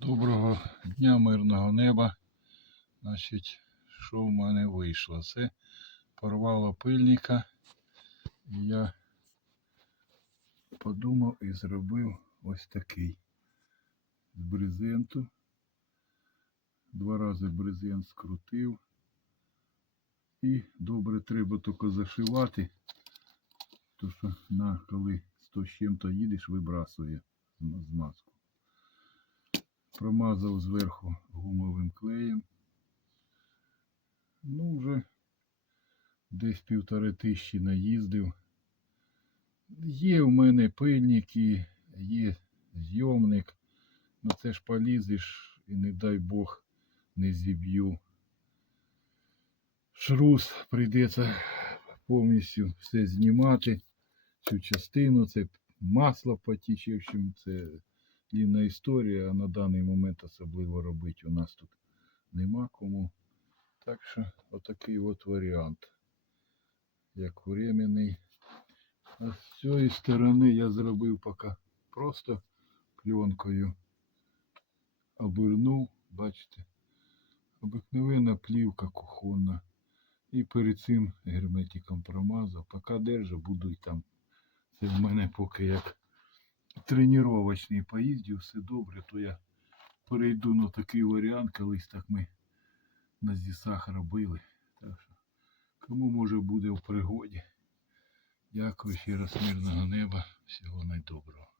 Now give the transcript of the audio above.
Доброго дня, мирного неба. Значить, що в мене вийшло? Це порвало пильника. І я подумав і зробив ось такий з брезенту. Два рази брезент скрутив. І добре треба тільки зашивати. То що на коли 100 з чим-то їдеш, вибрасує зм- змазку. Промазав зверху гумовим клеєм. Ну, вже десь півтори тисячі наїздив. Є в мене пильники, є зйомник. На це ж полізеш і не дай Бог не зіб'ю. Шрус прийдеться повністю все знімати. Цю частину, це масло потіче, в общем, це длінна історія, а на даний момент особливо робити у нас тут нема кому. Так що отакий от варіант. Як временний. А з цієї сторони я зробив поки просто пленкою. Обернув, бачите, обикновена плівка кухонна. І перед цим герметиком промазав. Поки держу, буду і там. Це в мене поки як тренувачний поїздів, все добре, то я перейду на такий варіант, колись так ми на зісах робили. Так що, кому може буде в пригоді. Дякую ще раз мирного неба. Всього найдоброго.